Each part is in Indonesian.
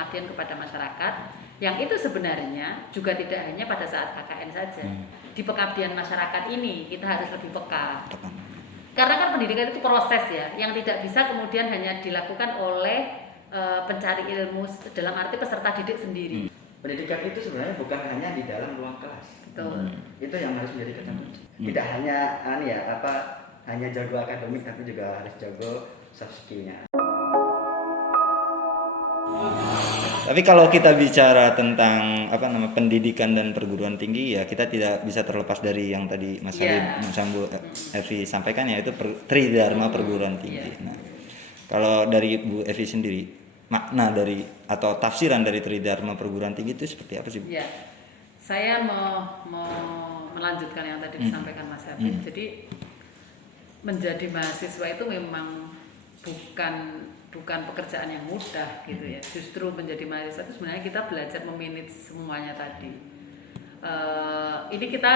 pengabdian kepada masyarakat, yang itu sebenarnya juga tidak hanya pada saat KKN saja. Di pengabdian masyarakat ini kita harus lebih peka. Karena kan pendidikan itu proses ya, yang tidak bisa kemudian hanya dilakukan oleh pencari ilmu dalam arti peserta didik sendiri. Pendidikan itu sebenarnya bukan hanya di dalam ruang kelas. Betul. Itu yang harus menjadi kata kunci. Tidak hanya hanya jago akademik, tapi juga harus jago soft skill-nya. Tapi kalau kita bicara tentang pendidikan dan perguruan tinggi, ya kita tidak bisa terlepas dari yang tadi Mas Harib, Mas Sambu, Evi sampaikan, yaitu Tridharma perguruan tinggi. Nah, kalau dari Bu Evi sendiri, makna dari atau tafsiran dari Tridharma perguruan tinggi itu seperti apa sih, Bu? Ya, saya mau melanjutkan yang tadi disampaikan Mas Habib. Jadi menjadi mahasiswa itu memang bukan pekerjaan yang mudah gitu ya. Justru menjadi mahasiswa itu sebenarnya kita belajar memanage semuanya tadi. Ini kita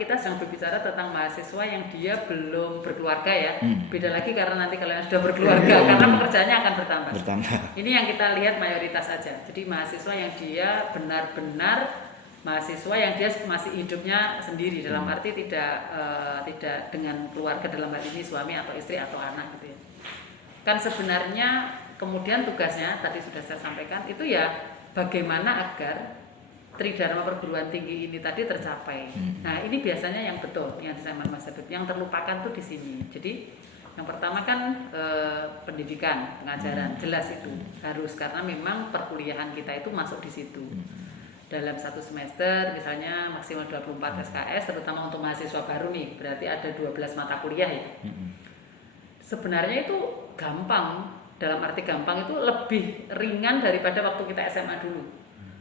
kita sedang berbicara tentang mahasiswa yang dia belum berkeluarga ya. Beda lagi karena nanti kalian sudah berkeluarga karena pekerjaannya akan bertambah. Ini yang kita lihat mayoritas saja. Jadi mahasiswa yang dia benar-benar mahasiswa yang dia masih hidupnya sendiri, dalam arti tidak dengan keluarga, dalam hal ini suami atau istri atau anak gitu ya. Kan sebenarnya kemudian tugasnya tadi sudah saya sampaikan itu ya bagaimana agar Tridharma perguruan tinggi ini tadi tercapai. Nah, ini biasanya yang betul yang disampaikan Mas Habib, yang terlupakan tuh di sini. Jadi yang pertama kan pendidikan, pengajaran, jelas itu harus, karena memang perkuliahan kita itu masuk di situ. Dalam satu semester misalnya maksimal 24 SKS, terutama untuk mahasiswa baru nih, berarti ada 12 mata kuliah ya. Sebenarnya itu gampang, dalam arti gampang itu lebih ringan daripada waktu kita SMA dulu.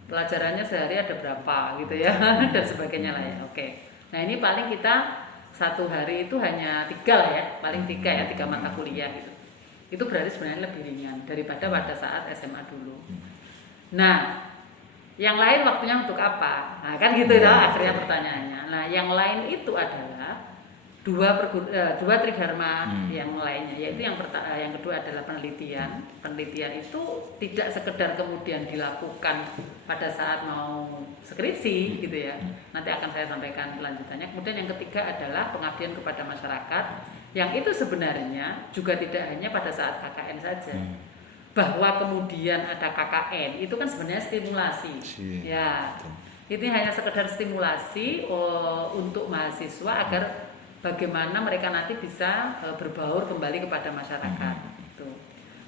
Pelajarannya sehari ada berapa gitu ya, dan sebagainya lah ya. Oke. Nah ini paling kita satu hari itu hanya 3 lah ya, paling 3 mata kuliah gitu. Itu berarti sebenarnya lebih ringan daripada pada saat SMA dulu. Nah, yang lain waktunya untuk apa? Nah kan gitu ya akhirnya pertanyaannya. Nah yang lain itu adalah dua Tridharma yang lainnya, yaitu yang kedua adalah penelitian. Penelitian itu tidak sekedar kemudian dilakukan pada saat mau skripsi gitu ya. Nanti akan saya sampaikan kelanjutannya. Kemudian yang ketiga adalah pengabdian kepada masyarakat, yang itu sebenarnya juga tidak hanya pada saat KKN saja. Bahwa kemudian ada KKN itu kan sebenarnya stimulasi. Ya. Ini hanya sekedar stimulasi untuk mahasiswa agar bagaimana mereka nanti bisa berbaur kembali kepada masyarakat.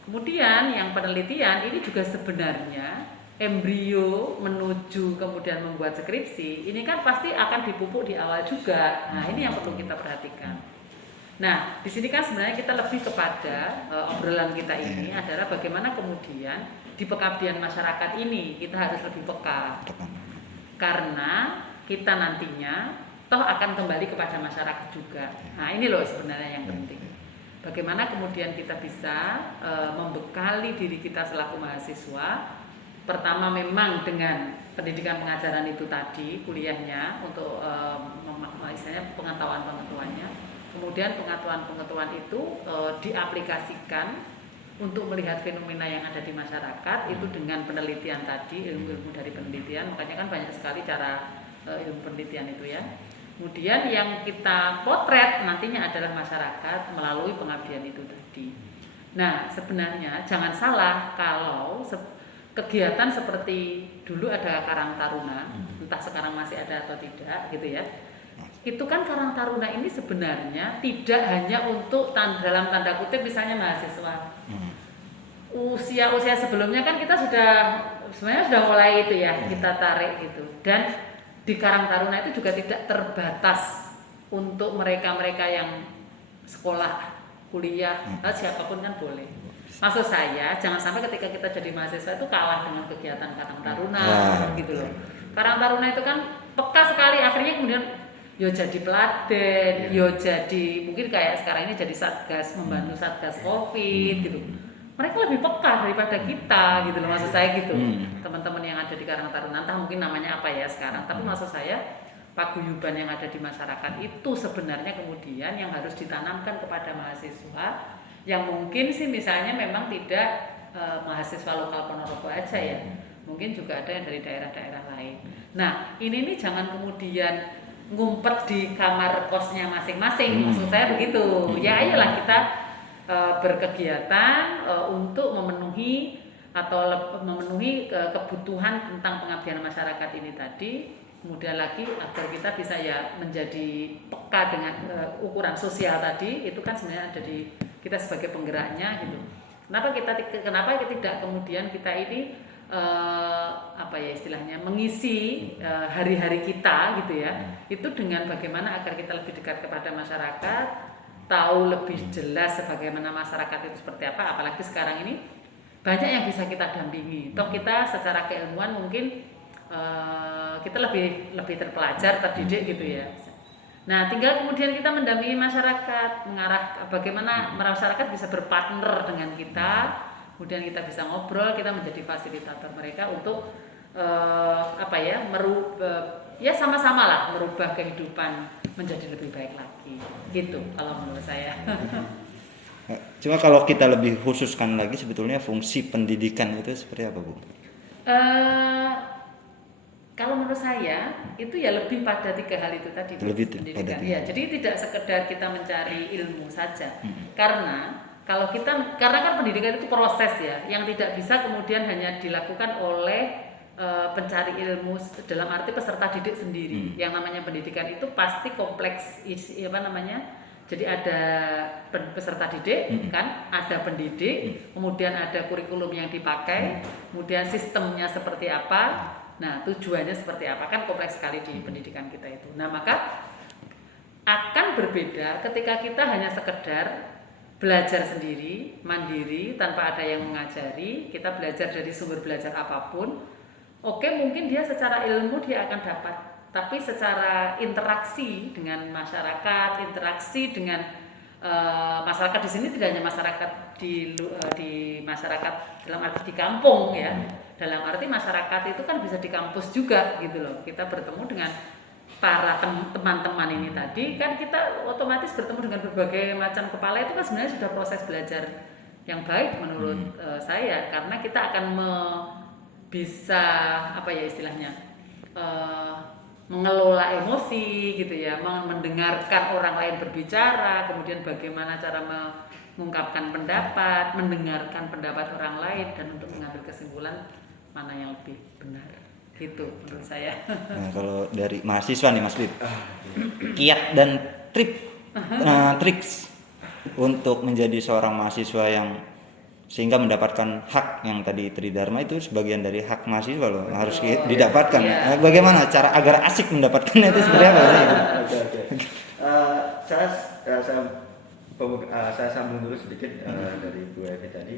Kemudian yang penelitian ini juga sebenarnya embrio menuju kemudian membuat skripsi, ini kan pasti akan dipupuk di awal juga. Nah, ini yang perlu kita perhatikan. Nah, di sini kan sebenarnya kita lebih kepada obrolan kita ini adalah bagaimana kemudian di pengabdian masyarakat ini kita harus lebih peka. Karena kita nantinya toh akan kembali kepada masyarakat juga. Nah, ini loh sebenarnya yang penting. Bagaimana kemudian kita bisa membekali diri kita selaku mahasiswa. Pertama memang dengan pendidikan pengajaran itu tadi, kuliahnya untuk istilahnya pengetahuan-pengetahuannya. Kemudian pengetahuan-pengetahuan itu diaplikasikan untuk melihat fenomena yang ada di masyarakat itu dengan penelitian tadi, ilmu-ilmu dari penelitian. Makanya kan banyak sekali cara ilmu penelitian itu ya. Kemudian yang kita potret nantinya adalah masyarakat melalui pengabdian itu tadi. Nah, sebenarnya jangan salah kalau kegiatan seperti dulu ada Karang Taruna, entah sekarang masih ada atau tidak gitu ya. Itu kan Karang Taruna ini sebenarnya tidak hanya untuk dalam tanda kutip misalnya mahasiswa. Usia sebelumnya kan kita sebenarnya sudah mulai itu ya, kita tarik gitu. Dan di Karang Taruna itu juga tidak terbatas untuk mereka-mereka yang sekolah, kuliah, siapapun kan boleh. Maksud saya jangan sampai ketika kita jadi mahasiswa itu kalah dengan kegiatan Karang Taruna gitu loh. Karang Taruna itu kan peka sekali, akhirnya kemudian yo jadi peladen, yo jadi mungkin kayak sekarang ini jadi satgas, membantu satgas COVID gitu. Mereka lebih peka daripada kita gitu loh, maksud saya gitu. Teman-teman yang ada di Karang Taruna, entah mungkin namanya apa ya sekarang, tapi maksud saya paguyuban yang ada di masyarakat itu sebenarnya kemudian yang harus ditanamkan kepada mahasiswa yang mungkin sih misalnya memang tidak mahasiswa lokal Ponorogo aja ya, mungkin juga ada yang dari daerah-daerah lain. Nah ini nih jangan kemudian ngumpet di kamar kosnya masing-masing, maksud saya begitu. Ya ayolah kita berkegiatan untuk memenuhi kebutuhan tentang pengabdian masyarakat ini tadi. Kemudian lagi agar kita bisa ya menjadi peka dengan ukuran sosial tadi, itu kan sebenarnya ada di kita sebagai penggeraknya gitu. Kenapa tidak kemudian kita ini istilahnya mengisi hari-hari kita gitu ya, itu dengan bagaimana agar kita lebih dekat kepada masyarakat, tahu lebih jelas sebagaimana masyarakat itu seperti apa, apalagi sekarang ini banyak yang bisa kita dampingi. Toh kita secara keilmuan mungkin kita lebih terpelajar, terdidik gitu ya. Nah, tinggal kemudian kita mendampingi masyarakat, mengarah bagaimana masyarakat bisa berpartner dengan kita, kemudian kita bisa ngobrol, kita menjadi fasilitator mereka untuk sama-sama lah merubah kehidupan menjadi lebih baik lagi. Gitu kalau menurut saya. Cuma kalau kita lebih khususkan lagi sebetulnya fungsi pendidikan itu seperti apa, Bu? Kalau menurut saya itu ya lebih pada 3 hal itu tadi, pendidikan. Ya, jadi tidak sekedar kita mencari ilmu saja. Karena kan pendidikan itu proses ya, yang tidak bisa kemudian hanya dilakukan oleh pencari ilmu dalam arti peserta didik sendiri. Yang namanya pendidikan itu pasti kompleks, jadi ada peserta didik, kan, ada pendidik, kemudian ada kurikulum yang dipakai, kemudian sistemnya seperti apa. Nah, tujuannya seperti apa, kan kompleks sekali di pendidikan kita itu. Nah, maka akan berbeda ketika kita hanya sekedar belajar sendiri, mandiri, tanpa ada yang mengajari, kita belajar dari sumber belajar apapun. Oke, mungkin dia secara ilmu dia akan dapat, tapi secara interaksi dengan masyarakat, interaksi dengan masyarakat di sini tidak hanya masyarakat di masyarakat dalam arti di kampung ya. Dalam arti masyarakat itu kan bisa di kampus juga gitu loh. Kita bertemu dengan para teman-teman ini tadi, kan kita otomatis bertemu dengan berbagai macam kepala, itu kan sebenarnya sudah proses belajar yang baik menurut saya, karena kita akan bisa mengelola emosi gitu ya, mendengarkan orang lain berbicara, kemudian bagaimana cara mengungkapkan pendapat, mendengarkan pendapat orang lain, dan untuk mengambil kesimpulan mana yang lebih benar, gitu menurut saya. Nah, kalau dari mahasiswa nih Mas Bib, kiat dan triks untuk menjadi seorang mahasiswa yang sehingga mendapatkan hak yang tadi Tridharma itu sebagian dari hak mahasiswa loh, harus didapatkan. Iya. Bagaimana cara agar asik mendapatkannya itu seperti apa? Saya sambung dulu sedikit dari Bu Evi tadi.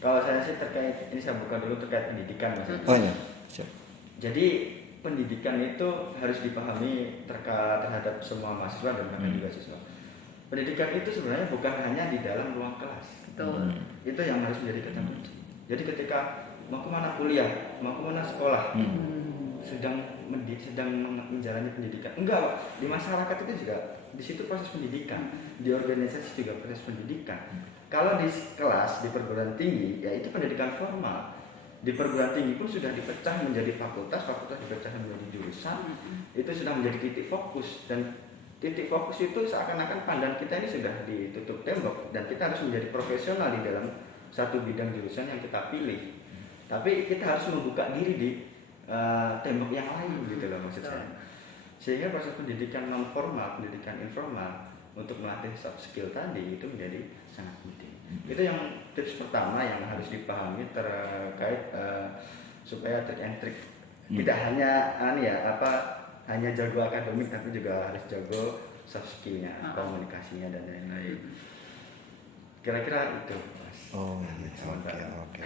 Kalau saya sih terkait ini, saya buka dulu terkait pendidikan, Mas. Oh iya. Siap. Jadi pendidikan itu harus dipahami terhadap semua mahasiswa dan bahkan juga siswa. Pendidikan itu sebenarnya bukan hanya di dalam ruang kelas. Betul. Itu yang harus menjadi kata kunci. Jadi ketika mau kemana kuliah, mau kemana sekolah, sedang menjalani pendidikan. Enggak, Pak. Di masyarakat itu juga di situ proses pendidikan, di organisasi juga proses pendidikan. Kalau di kelas, di perguruan tinggi, ya itu pendidikan formal. Di perguruan tinggi pun sudah dipecah menjadi fakultas dipecah menjadi jurusan, itu sudah menjadi titik fokus, dan titik fokus itu seakan-akan pandangan kita ini sudah ditutup tembok, dan kita harus menjadi profesional di dalam satu bidang jurusan yang kita pilih. Tapi kita harus membuka diri di tembok yang lain gitu loh maksud saya. Sehingga proses pendidikan non formal, pendidikan informal untuk melatih soft skill tadi itu menjadi sangat penting. Itu yang tips pertama yang harus dipahami terkait supaya trik and trik tidak hanya hanya jago akademik, tapi juga harus jago soft skillnya, komunikasinya dan lain-lain. Kira-kira itu, Mas. Oh, oke.